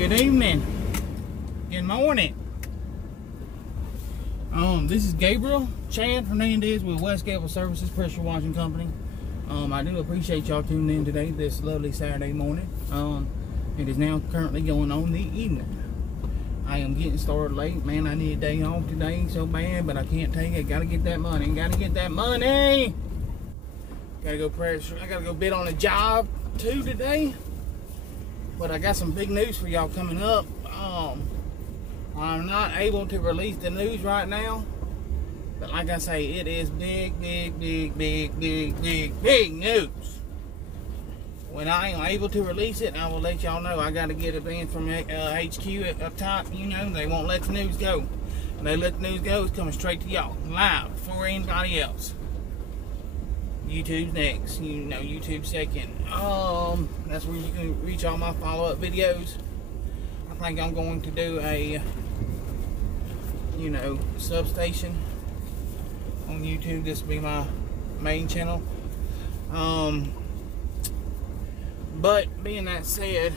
Good evening. Good morning. This is Gabriel Chad Hernandez with West Gable Services Pressure Washing Company. I do appreciate y'all tuning in today, this lovely Saturday morning. It is now currently going on the evening. I am getting started late. Man, I need a day off today so bad, but I can't take it. Gotta get that money. Gotta get that money. Gotta go pressure. I gotta go bid on a job too today. But I got some big news for y'all coming up. I'm not able to release the news right now, but like I say, it is big news. When I am able to release it, I will let y'all know. I got to get it in from HQ up top. You know, they won't let the news go. When they let the news go, it's coming straight to y'all, live, before anybody else. YouTube's next, you know, YouTube second. That's where you can reach all my follow-up videos. I think I'm going to do a, you know, substation on YouTube. This will be my main channel. But being that said,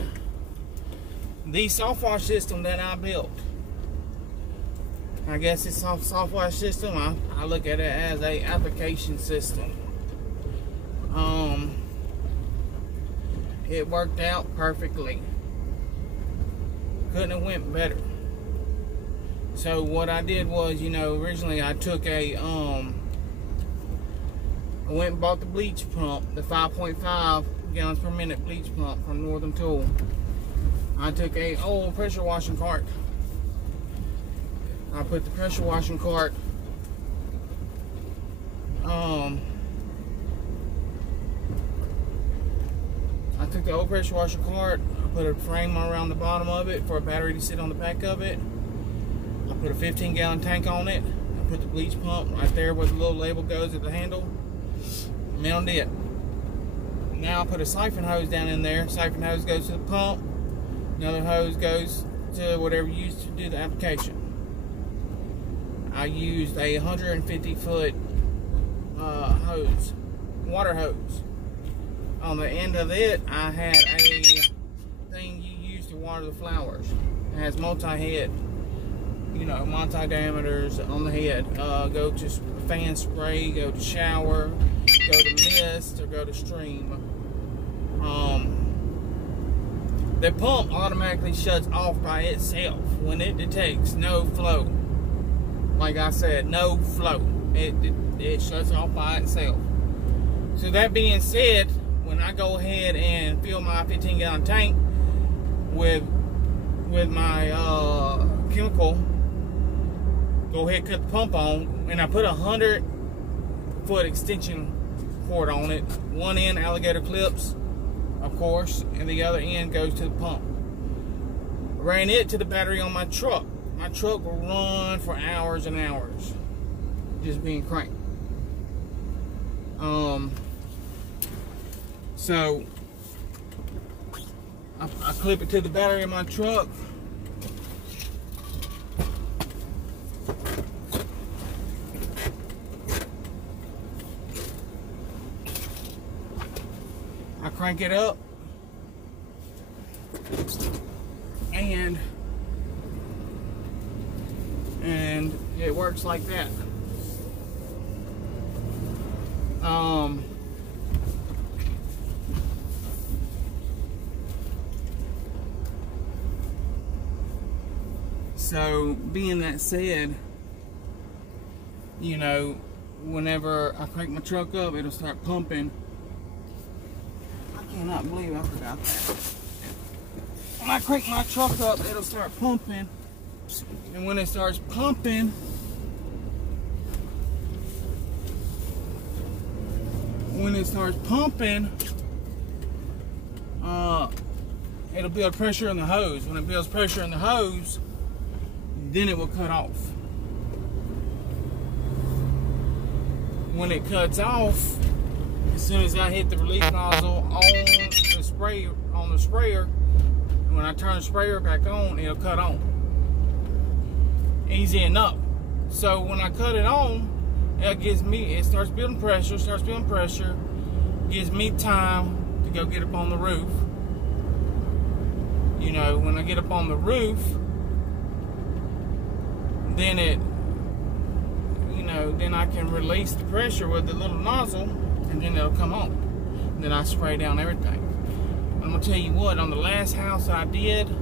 the soft wash system that I built, I guess it's a soft wash system. I look at it as a application system. It worked out perfectly. Couldn't have went better. So what I did was, you know, originally I took a I went and bought the bleach pump, the 5.5 gallons per minute bleach pump from Northern Tool. I took a old pressure washing cart. I put the pressure washing cart I took the old pressure washer cart, I put a frame around the bottom of it for a battery to sit on the back of it. I put a 15-gallon tank on it. I put the bleach pump right there where the little label goes at the handle. Mounted it. Now I put a siphon hose down in there. Siphon hose goes to the pump. Another hose goes to whatever you use to do the application. I used a 150-foot hose, water hose. On the end of it, I had a thing you use to water the flowers. It has multi-head, you know, multi-diameters on the head. Go to fan spray, go to shower, go to mist, or go to stream. The pump automatically shuts off by itself when it detects no flow. Like I said, no flow. It shuts off by itself. So that being said, when I go ahead and fill my 15-gallon tank with my chemical, go ahead and cut the pump on, and I put a 100-foot extension cord on it. One end alligator clips, of course, and the other end goes to the pump. Ran it to the battery on my truck. My truck will run for hours and hours, just being cranked. So I clip it to the battery of my truck. I crank it up, and it works like that. So being that said, you know, whenever I crank my truck up, it'll start pumping. I cannot believe I forgot that. When I crank my truck up, it'll start pumping. And when it starts pumping, it'll build pressure in the hose. When it builds pressure in the hose, then it will cut off. When it cuts off, as soon as I hit the release nozzle on the sprayer, and when I turn the sprayer back on, it'll cut on. Easy enough. So when I cut it on, it starts building pressure, gives me time to go get up on the roof. You know, when I get up on the roof, then it, you know, then I can release the pressure with the little nozzle, and then it'll come on. And then I spray down everything. I'm gonna tell you what, on the last house I did,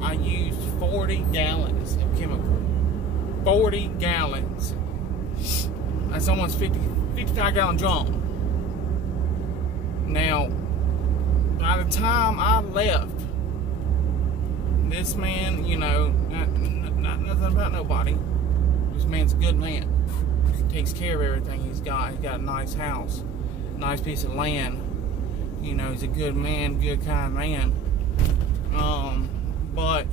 I used 40 gallons of chemical. 40 gallons. That's almost 55 gallon drum. Now, by the time I left, this man, you know, not nothing about nobody. This man's a good man. He takes care of everything he's got. He's got a nice house, nice piece of land. You know, he's a good man, good kind man. But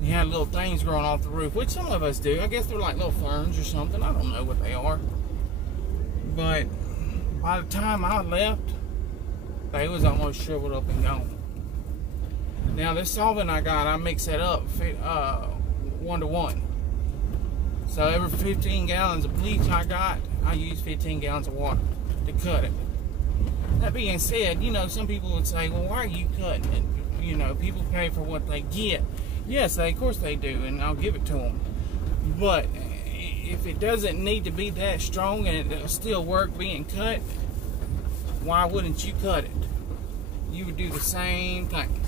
he had little things growing off the roof, which some of us do. I guess they're like little ferns or something. I don't know what they are. But by the time I left, they was almost shriveled up and gone. Now this solvent I got, I mix it up 1-to-1. So every 15 gallons of bleach I got, I use 15 gallons of water to cut it. That being said, you know, some people would say, well, why are you cutting it? You know, people pay for what they get. Yes, of course they do, and I'll give it to them. But if it doesn't need to be that strong and it'll still work being cut, why wouldn't you cut it? You would do the same thing.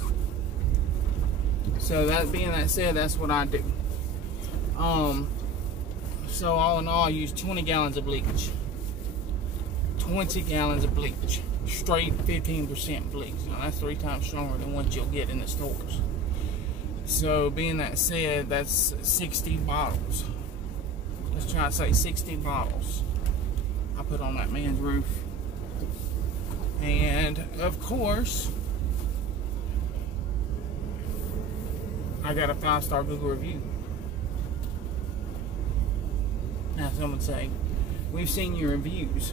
So that being that said, that's what I do. So all in all, I use 20 gallons of bleach. 20 gallons of bleach. Straight 15% bleach. Now that's 3 times stronger than what you'll get in the stores. So being that said, that's 60 bottles. Let's try to say 60 bottles I put on that man's roof. And of course, I got a 5-star Google review. Now some would say, we've seen your reviews.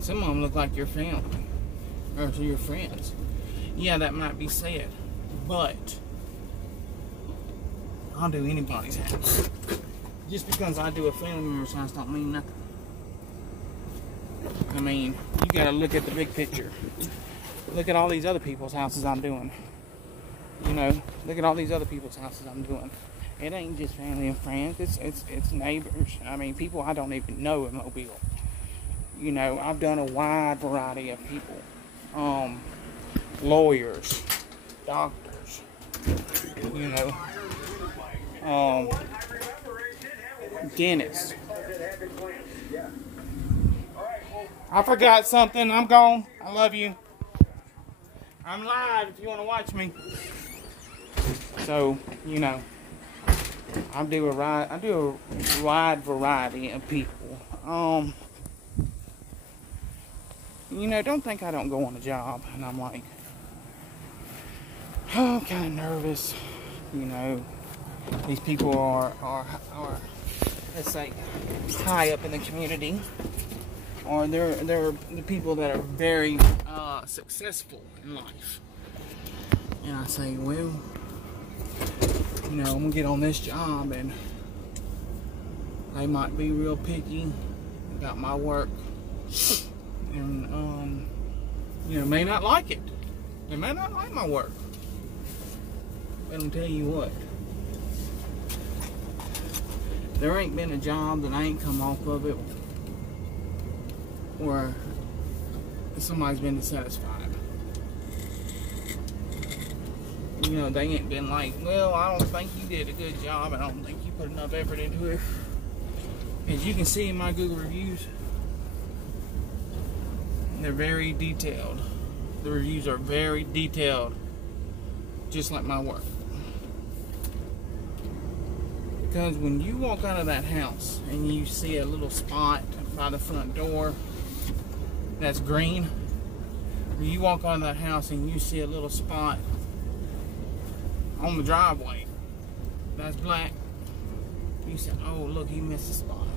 Some of them look like your family or to your friends. Yeah, that might be said, but I'll do anybody's house. Just because I do a family member's house don't mean nothing. I mean, you gotta look at the big picture. Look at all these other people's houses I'm doing. You know, look at all these other people's houses I'm doing. It ain't just family and friends. It's neighbors. I mean, people I don't even know in Mobile. You know, I've done a wide variety of people. Lawyers, doctors, you know, dentists. I forgot something. I'm gone. I love you. I'm live if you want to watch me. So, you know, I do a wide variety of people. You know, don't think I don't go on a job and I'm like, oh, I'm kind of nervous. You know, these people are let's say, high up in the community, or they're the people that are very successful in life. And I say, well, you know, I'm gonna get on this job, and they might be real picky about my work. And, you know, may not like it. They may not like my work. But I'll tell you what. There ain't been a job that I ain't come off of it where somebody's been dissatisfied. You know, they ain't been like, well, I don't think you did a good job. I don't think you put enough effort into it. As you can see in my Google reviews, they're very detailed. The reviews are very detailed, just like my work. Because when you walk out of that house and you see a little spot by the front door that's green, or you walk out of that house and you see a little spot on the driveway that's black, you say, oh, look, he missed a spot.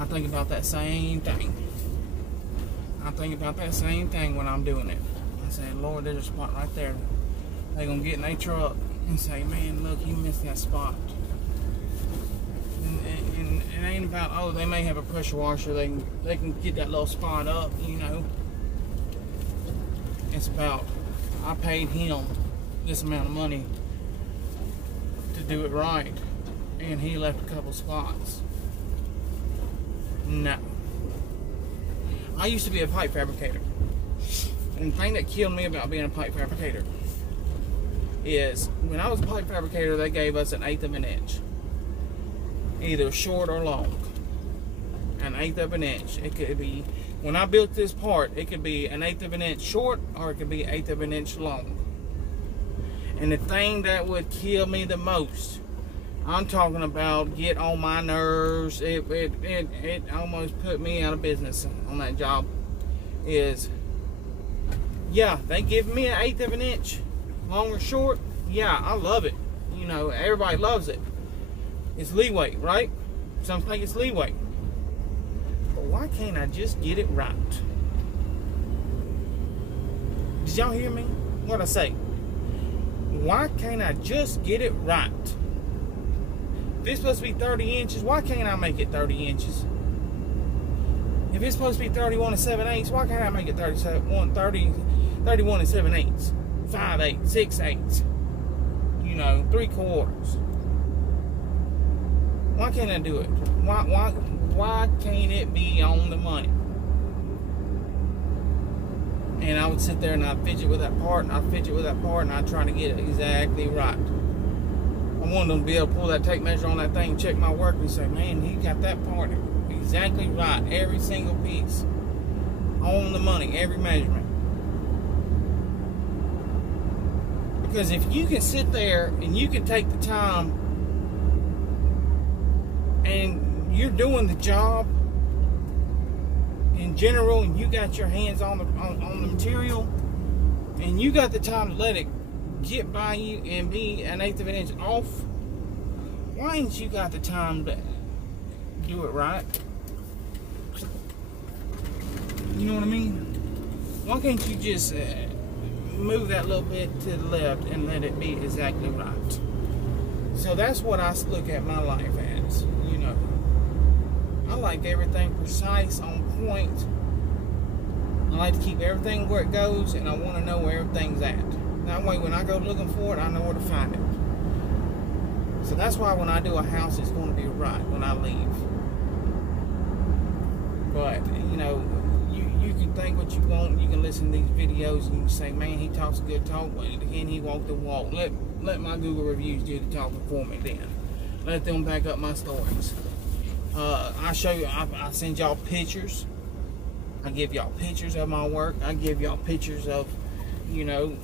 I think about that same thing. I think about that same thing when I'm doing it. I say, Lord, there's a spot right there. They're going to get in their truck and say, man, look, you missed that spot. And it ain't about, oh, they may have a pressure washer. They can get that little spot up, you know. It's about, I paid him this amount of money to do it right, and he left a couple spots. No. I used to be a pipe fabricator. And the thing that killed me about being a pipe fabricator is when I was a pipe fabricator, they gave us 1/8 of an inch, either short or long. 1/8 of an inch. It could be, when I built this part, it could be 1/8 of an inch short, or it could be 1/8 of an inch long. And the thing that would kill me the most, I'm talking about get on my nerves, it almost put me out of business on that job, is, yeah, they give me 1/8 of an inch, long or short. Yeah, I love it. You know, everybody loves it. It's leeway, right? Some think it's leeway. But why can't I just get it right? Did y'all hear me? What'd I say? Why can't I just get it right? If it's supposed to be 30 inches, why can't I make it 30 inches? If it's supposed to be 31 7/8, why can't I make it 31 7/8, 5/8, 6/8, you know, 3/4? Why can't I do it? Why can't it be on the money? And I would sit there and I'd fidget with that part, and I'd fidget with that part, and I'd try to get it exactly right. I wanted them to be able to pull that tape measure on that thing, check my work, and say, man, he got that part exactly right, every single piece, on the money, every measurement. Because if you can sit there and you can take the time and you're doing the job in general, and you got your hands on the material, and you got the time to let it get by you and be 1/8 of an inch off, why ain't you got the time to do it right? You know what I mean? Why can't you just move that little bit to the left and let it be exactly right? So that's what I look at my life as, you know. I like everything precise, on point. I like to keep everything where it goes, and I want to know where everything's at. That way, when I go looking for it, I know where to find it. So that's why when I do a house, it's going to be right when I leave. But, you know, you can think what you want. You can listen to these videos and you can say, man, he talks a good talk. Well, again, he walked the walk. Let my Google reviews do the talking for me then. Let them back up my stories. I show you, I send y'all pictures. I give y'all pictures of my work. I give y'all pictures of, you know,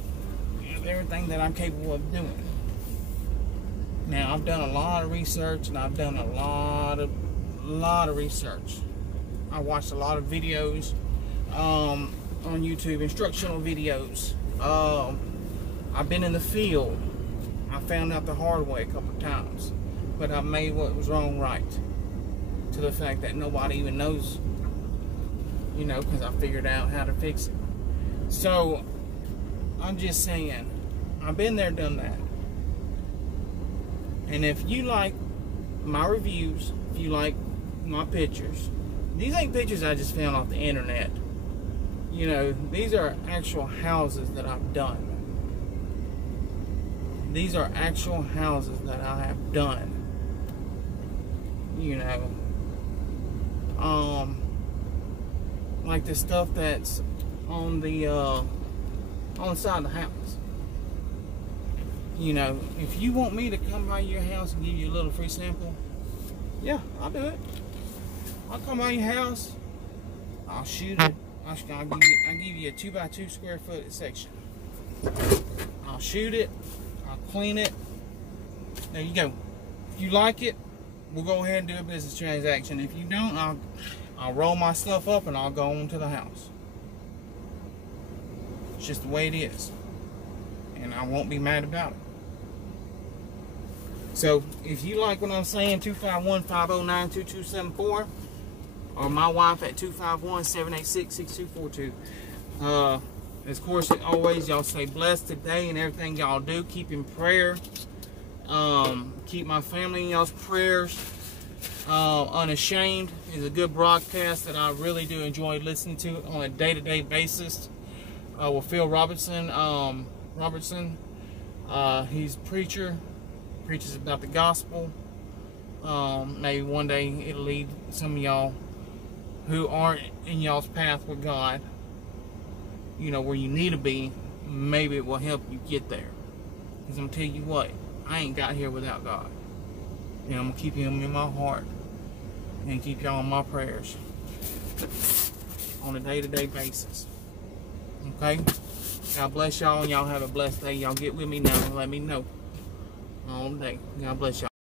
everything that I'm capable of doing. Now, I've done a lot of research, and I've done a lot of research. I watched a lot of videos on YouTube, instructional videos. I've been in the field. I found out the hard way a couple of times, but I made what was wrong right, to the fact that nobody even knows, you know, because I figured out how to fix it. So I'm just saying, I've been there, done that. And if you like my reviews, if you like my pictures, these ain't pictures I just found off the internet. You know, these are actual houses that I've done. These are actual houses that I have done. You know, like the stuff that's on the side of the house. You know, if you want me to come by your house and give you a little free sample, yeah, I'll do it. I'll come by your house, I'll shoot it, I'll give you a 2x2 square foot section. I'll shoot it, I'll clean it. There you go. If you like it, we'll go ahead and do a business transaction. If you don't, I'll roll my stuff up and I'll go on to the house. It's just the way it is. And I won't be mad about it. So, if you like what I'm saying, 251-509-2274, or my wife at 251-786-6242. Of course, always, y'all stay blessed today and everything y'all do. Keep in prayer. Keep my family in y'all's prayers. Unashamed is a good broadcast that I really do enjoy listening to on a day-to-day basis. with Phil Robertson. He's a preacher, preaches about the gospel. Maybe one day it'll lead some of y'all who aren't in y'all's path with God, you know, where you need to be. Maybe it will help you get there. Because I'm going to tell you what, I ain't got here without God. And I'm going to keep Him in my heart and keep y'all in my prayers on a day-to-day basis. Okay? God bless y'all, and y'all have a blessed day. Y'all get with me now and let me know all day. God bless y'all.